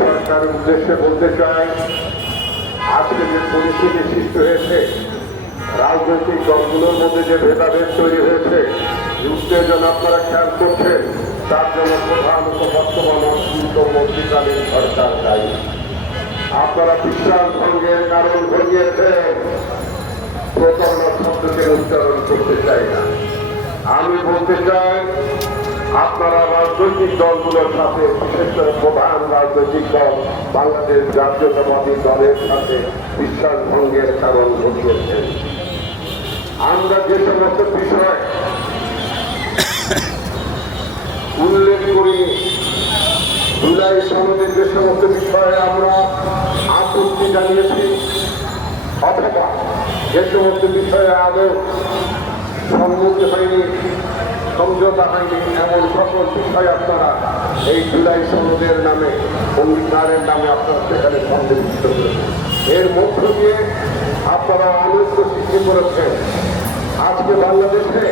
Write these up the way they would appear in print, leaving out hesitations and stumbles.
সরকারের উদ্দেশ্যে বলতে চাই, আজকে যে পরিস্থিতি সৃষ্টি হয়েছে, রাজনৈতিক দলগুলোর মধ্যে যে ভেদাভেদ তৈরি হয়েছে, উত্তেজনা আপনারা খেয়াল করছেন, তার জন্য প্রধানত বর্তমান অন্তর্বর্তীকালীন সরকার দায়ী। আপনারা বিশ্বাস ভঙ্গের কারণ ঘটিয়েছেন, প্রতারণা শব্দকে উচ্চারণ করতে চাই না। আমি বলতে চাই, আপনারা রাজনৈতিক দলগুলোর সাথে, বিশেষ করে প্রধান রাজনৈতিক দল বাংলাদেশ জাতীয়তাবাদী দলের সাথে বিশ্বাস ভঙ্গের কারণ ঘটিয়েছেন। আমরা যে সমস্ত বিষয় উল্লেখ করি, জুলাই সনদের যে সমস্ত বিষয়ে আমরা আপত্তি জানিয়েছি, অথবা যে সমস্ত বিষয়ে আদৌ সম্মতি হয়নি, সমঝোতা হয়নি, এমন সকল বিষয় আপনারা এই জুলাই সনদের নামে, অঙ্গীকারের নামে আপনারা সেখানে সন্নিবেশিত করেছেন। এর মধ্য দিয়ে আপনারা অনৈক্য সৃষ্টি করেছেন। আজকে বাংলাদেশে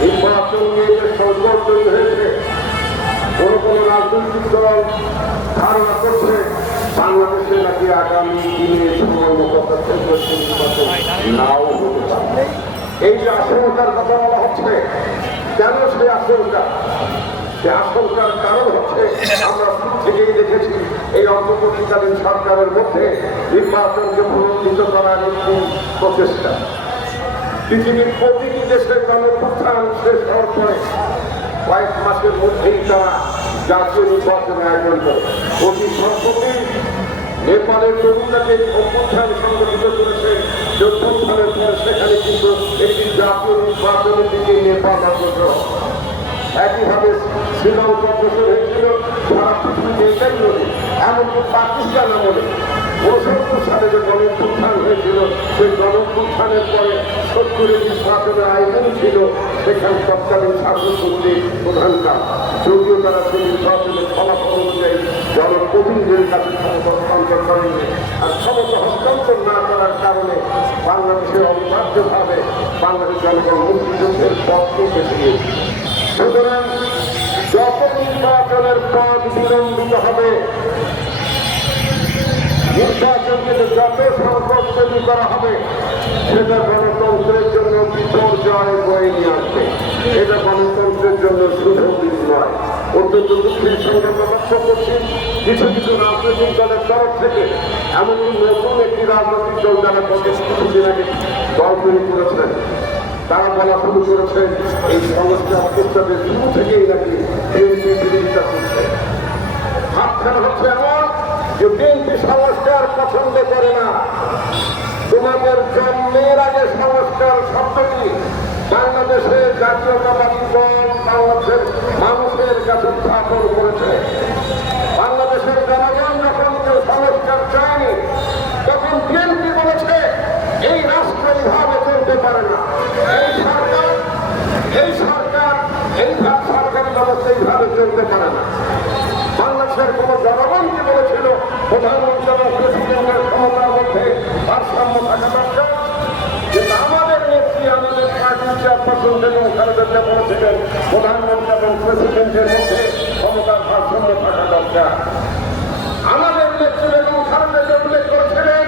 নির্বাচন নিয়ে যে সংকট তৈরি হয়েছে, কোনো রাজনৈতিক দল ধারণা করছে বাংলাদেশে নাকি আগামী দিনে সময় মতো নির্বাচন নাও হতে পারে। এই যে আশঙ্কার কথা বলা হচ্ছে, কেন সে আশঙ্কা? সে আশঙ্কার কারণ হচ্ছে, আমরা শুরু থেকেই দেখেছি এই অন্তর্বর্তীকালীন সরকারের মধ্যে নির্বাচনকে পুনরুদ্ধিত করার একটি প্রচেষ্টা। পৃথিবীর প্রতিটি দেশের গণঅভ্যুত্থান শেষ হওয়ার পরে কয়েক মাসের মধ্যেই তারা জাতীয় নির্বাচন আয়োজন করে। অতি সম্প্রতি নেপালের তরুণরাকে অভ্যুত্থান সংগঠিত করেছে। অভ্যুত্থানের পর সেখানে কিন্তু একটি জাতীয় নির্বাচনের দিকে নেপাল অগ্রসর। একইভাবে শ্রীলঙ্কা অগ্রসর হয়েছিল। সারা পৃথিবীতে এটাই নয়, এমনকি পাকিস্তান আমলে ৭৯ সালে যে গণঅভ্যুত্থান হয়েছিল, সেই গণঅভ্যুত্থানের পরে ৭০-এর নির্বাচনের আয়োজন ছিল। সেখানে তৎকালীন শাসনমন্ত্রী প্রধানকার যদিও তারা সেই নির্বাচনের ফলাফল অনুযায়ী জনপ্রতিনিধিদের কাছে ক্ষমতা হস্তান্তর করেনি। আর ক্ষমতা হস্তান্তর না করার কারণে বাংলাদেশের অনিবার্যভাবে বাংলাদেশ জনগণ মুক্তিযুদ্ধের পথকে বেছে নিয়েছে। সুতরাং যত নির্বাচনের পথ বিলম্বিত হবে, নির্বাচনকে যত সংকট তৈরি করা হবে, সেটা গণতন্ত্রের জন্য বিপর্যয় বয়ে নিয়ে আসবে। এটা গণতন্ত্রের জন্য সুযোগ নয়। অত্যন্ত দুঃখের সঙ্গে প্রকাশ করছি, কিছু কিছু রাজনৈতিক দলের তরফ থেকে এমনকি নতুন একটি রাজনৈতিক দল যারা কিছুদিন আগে দল তৈরি করেছেন, তারা বলা শুরু করেছে এই সংস্কার প্রস্তাবের শুরু থেকেই নাকি বিএনপি বিরোধিতা করছে। ভাবখানা হচ্ছে এমন যে বিএনপি সংস্কার পছন্দ করে না। তোমাদের জন্মের আগে সংস্কার শব্দটি বাংলাদেশের জাতীয়তাবাদী দল বাংলাদেশের মানুষের কাছে স্থাপন করেছে। বাংলাদেশের জনগণ যখন কেউ সংস্কার চায়নি, তখন বিএনপি বলেছে এই রাষ্ট্র এইভাবে চলতে পারে না। এই সরকার সরকারি ব্যবস্থা এইভাবে চলতে পারে না। বাংলাদেশের কোন জনগণকে বলেছিল প্রধানমন্ত্রী এবং প্রেসিডেন্টের ক্ষমতার মধ্যে ভারসাম্য থাকা দরকার। কিন্তু আমাদের নেত্রী, আমাদের পার্টির চেয়ারপারসন বেগম খালেদা জিয়া বলেছিলেন প্রধানমন্ত্রী এবং প্রেসিডেন্টের মধ্যে ক্ষমতার ভারসাম্য থাকা দরকার। আমাদের নেত্রী বেগম খালেদা জিয়া উল্লেখ করেছিলেন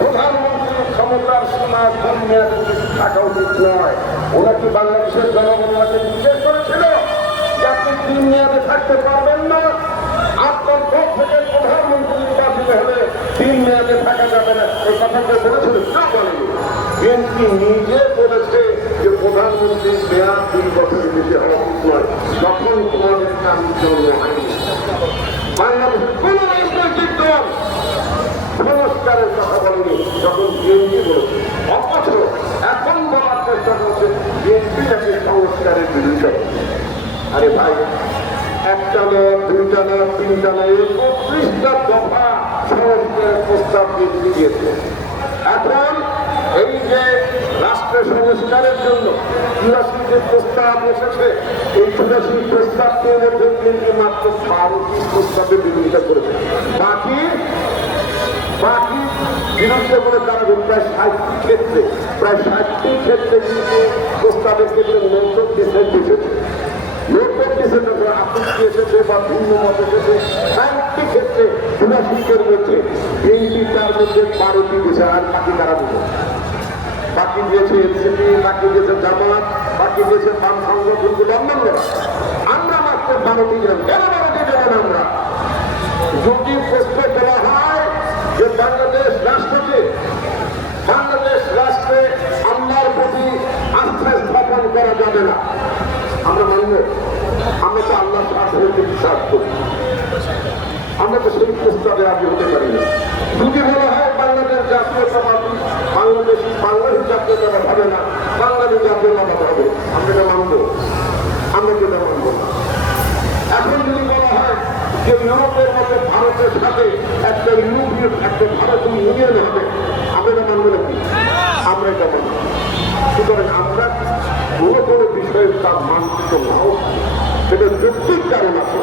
প্রধানমন্ত্রীর ক্ষমতার সীমা কম মেয়াদে থাকা উচিত নয়। ওরা কি বাংলাদেশের জনগণকে জিজ্ঞেস করেছিল যে আপনি 3 মেয়াদে থাকতে পারবেন না? আপনার পর থেকে প্রধানমন্ত্রী নির্বাচিত হলে 3 মেয়াদে থাকা যাবে না। এই কথাটা বলেছিল কেউ বলেনি। বিএনপি নিজে বলেছে যে প্রধানমন্ত্রীর মেয়াদ 2 বছরের বেশি হওয়া উচিত নয়। যখন তোমাদেরকে আমি জন্ম হয়নি, বাংলাদেশের কোন রাজনৈতিক দল সংস্কারের কথা বলেনি, যখন বিএনপি বলেছে। অথচ এখন বলার চেষ্টা করছে বিএনপি নাকি সংস্কারের বিরুদ্ধে। আরে ভাই, একটা না, 2টা না, 3টা না, 31টা দফা সংস্কারের প্রস্তাব বিএনপি দিয়েছে। এখন এই যে রাষ্ট্রের সংস্কারের জন্য 84 যে প্রস্তাব এসেছে, এই 84 প্রস্তাবটির মধ্যে বিএনপি মাত্র 12টি প্রস্তাবে বিরোধিতা করেছে। বাকি বিরুদ্ধে বলে তারা প্রায় 60টি ক্ষেত্রে, প্রায় 60টি ক্ষেত্রে কিন্তু প্রস্তাবের ক্ষেত্রে 90% এসেছে। 90% আপত্তি শক্তি এসেছে বা ভিন্ন মত এসেছে, কয়েকটি ক্ষেত্রে সুনাশিকের মধ্যে বিএনপি তার মধ্যে 12টি দিয়েছে, আর বাকি তারা দিল। বাকি দিয়েছে এনসিপি, বাকি দিয়েছে জামাত, বাকি দিয়েছে বাম সংগঠনগুলো অন্যান্যরা। আমরা মাত্র 12টি দিলাম। কেন 12টি দেবেন আমরা? যদি প্রশ্ন করা হয় যে বাংলাদেশ রাষ্ট্রকে, বাংলাদেশ রাষ্ট্রে আল্লাহর প্রতি আস্থা স্থাপন করা যাবে না, আমরা মানব? আমরা তো আল্লাহ শাস্ত্রকে বিশ্বাস করি, আমরা তো সেই প্রস্তাবে আগে হতে পারি না। যদি বলা হয় বাংলাদেশ জাতীয়তাবাদী, বাংলাদেশ জাতীয়তাবাদ হবে না, বাংলাদেশ জাতীয়তাবাদ হবে, আমরা এটা মানব? আমরা যেটা মানব না। এখন যদি বলা হয় যে ইউরোপের মতো ভারতের সাথে একটা ইউরোপীয়, একটা ভারতীয় ইউনিয়ন হবে, আমরা এটা মানব নাকি? আমরা এটা মানব। সুতরাং আমরা কোনো কোনো বিষয়ে তার মানচিত্র নাও, সেটা যৌক্তিক কারণ আছে,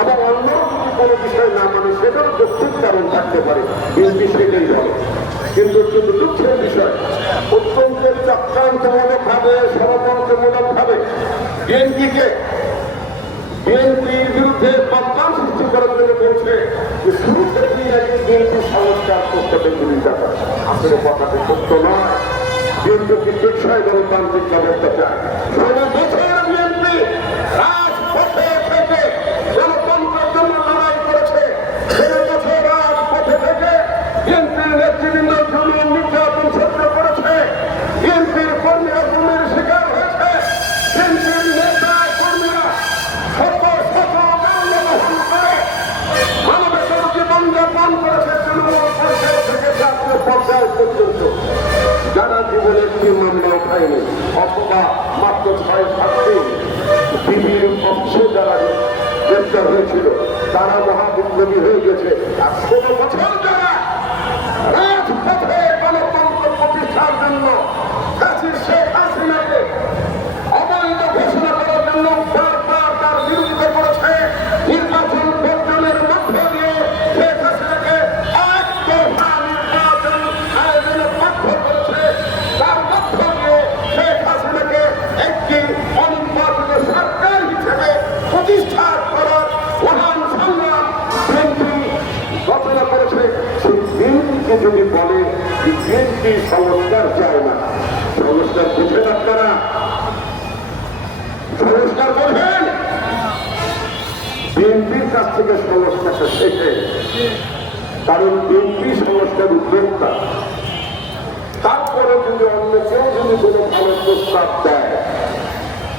আবার অন্য যদি কোনো বিষয় না মানে সেটাও যৌক্তিক কারণ থাকতে পারে, বিএনপি সেটাই বলে। কিন্তু দুঃখের বিষয়, অত্যন্ত চক্রান্তমূলকভাবে, ষড়যন্ত্রমূলকভাবে বিএনপির বিরুদ্ধে বদনাম সৃষ্টি করার জন্য বলছে যে শুরু থেকেই নাকি বিএনপি সংস্কার প্রস্তাবে বিরোধিতা করে। আসলে কথাটি সত্য নয়। বিএনপি টেকসই গণতান্ত্রিক ব্যবস্থা চায়। 16 বছর বিএনপি রাজপথে থেকে গণতন্ত্রের জন্য লড়াই করেছে। 16 বছর রাজপথে থেকে বিএনপির নেতৃবৃন্দ জুলুম নির্যাতন সহ্য করেছে। বিএনপির কর্মীরা জুলুমের শিকার হয়েছে। বিএনপির নেতা কর্মীরা শত শত যানবাহন করে মানবেতর জীবনযাপন করেছে তৃণমূল পর্যায় থেকে জাতীয় পর্যায় পর্যন্ত। যারা জীবনে একটি মামলাও খায়নি, অথবা মাত্র 6-7 দিন বিবির অংশে যারা গ্রেপ্তার হয়েছিল, তারা মহাবিপ্লবী হয়ে গেছে। আর 16 বছর যারা রাজপথে গণতন্ত্র প্রতিষ্ঠার জন্য শেখ হাসিনাকে অবৈধ ঘোষণা করার জন্য বারবার তার বিরোধিতা করেছে, নির্বাচন বর্জনের মধ্য দিয়ে শেখ হাসিনাকে একদফা নির্বাচন আয়োজনে বাধ্য করেছে, তার মধ্য দিয়ে শেখ হাসিনাকে একটি অনির্বাচিত সরকার হিসেবে প্রতিষ্ঠা করার মহান সংগ্রাম বিএনপি রচনা করেছে। সেই বিএনপিকে যদি বলে যে বিএনপি সংস্কার চায় না, সংস্কার বুঝেন আপনারা? সংস্কার বোঝেন? বিএনপির কাছ থেকে সংস্কারটা শেখে, কারণ বিএনপি সংস্কার উদ্যোক্তা। তারপরে যদি অন্য কেউ যদি কোনো ভালো প্রস্তাব দেয়,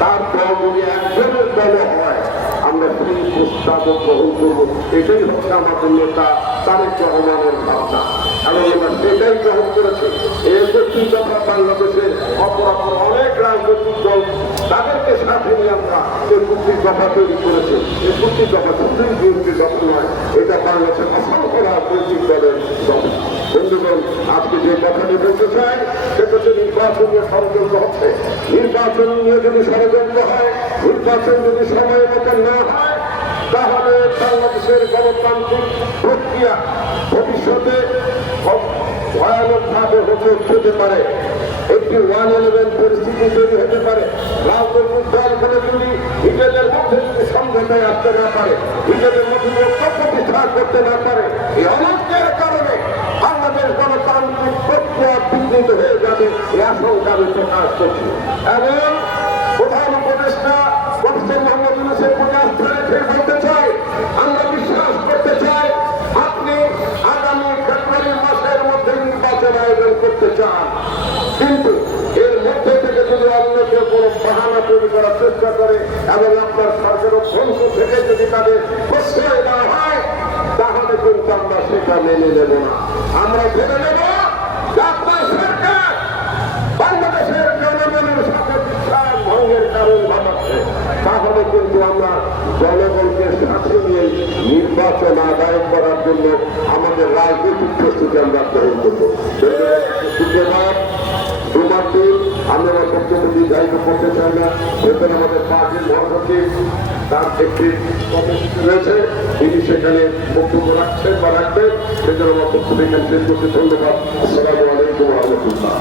তারপর যদি একজনের দলে হয়, আমরা সেই প্রস্তাব গ্রহণ করবো। এটাই হচ্ছে আমাদের নেতা তারেক রহমানের ভাবনা, এবং আমরা সেটাই গ্রহণ করেছি। এই 31 দফা বাংলাদেশের অপরাপর অনেক রাজনৈতিক দল, তাদেরকে সাথে নিয়ে আমরা 31 দফা তৈরি করেছি। 31 দফা শুধুই বিএনপির দফা নয়, এটা বাংলাদেশের অসংখ্য রাজনৈতিক দলের দফা। বন্ধুগণ, আজকে যে কথাটি বলতে চাই সেটা হচ্ছে নির্বাচন নিয়ে ষড়যন্ত্র হচ্ছে। নির্বাচন নিয়ে যদি ষড়যন্ত্র হয়, নির্বাচন যদি সময় মতো না হয়, তাহলে বাংলাদেশের গণতান্ত্রিক প্রক্রিয়া ভবিষ্যতে ভয়ানকভাবে হতে পারে। একটি 1-11 পরিস্থিতি তৈরি হতে পারে। রাজনৈতিক দলগুলো যদি নিজেদের মধ্যে যদি সমঝোতায় আসতে না পারে, নিজেদের মধ্যে প্রতিষ্ঠা করতে না পারে, এই অনর্থের কারণে বাংলাদেশ গণতান্ত্রিক প্রক্রিয়া বিঘ্নিত হয়ে যাবে, এই আশঙ্কা আমি প্রকাশ করছি। এবং প্রধান উপদেষ্টা প্রফেসর মোহাম্মদ ইউনূসের প্রতি আস্থা রেখে বলতে চাই, আমরা বিশ্বাস করতে চাই আপনি আগামী ফেব্রুয়ারি মাসের মধ্যে নির্বাচন আয়োজন করতে চান, কিন্তু এর মধ্যে থেকে যদি অন্য কেউ কোনো বাহানা তৈরি করার চেষ্টা করে এবং আপনার সরকারের ধ্বংস থেকে যদি তাদের প্রশ্রয় দেওয়া হয়, তাহলে কিন্তু আমরা সেটা মেনে নেব না। আমরা ভেবে নেব আপনার সরকার বাংলাদেশের জনগণের সাথে বিশ্বাস ভঙ্গের কারণ ঘটাচ্ছে। তাহলে কিন্তু আমরা জনগণকে সাথে নিয়ে নির্বাচন আদায় করার জন্য আমাদের রাজনৈতিক প্রস্তুতি আমরা গ্রহণ করবো। ধন্যবাদ। আমরা আমার বক্তব্য নির্ধারিত করতে চাই না। এখানে আমাদের পার্টির মহাসচিব তার একটি কর্মসূচি রয়েছে, তিনি সেখানে বক্তব্য রাখছেন বা রাখবেন। সেজন্য আমার বক্তব্য এখানে শেষ করতে ধন্যবাদ। আসসালামু আলাইকুম ওয়া রাহমাতুল্লাহ।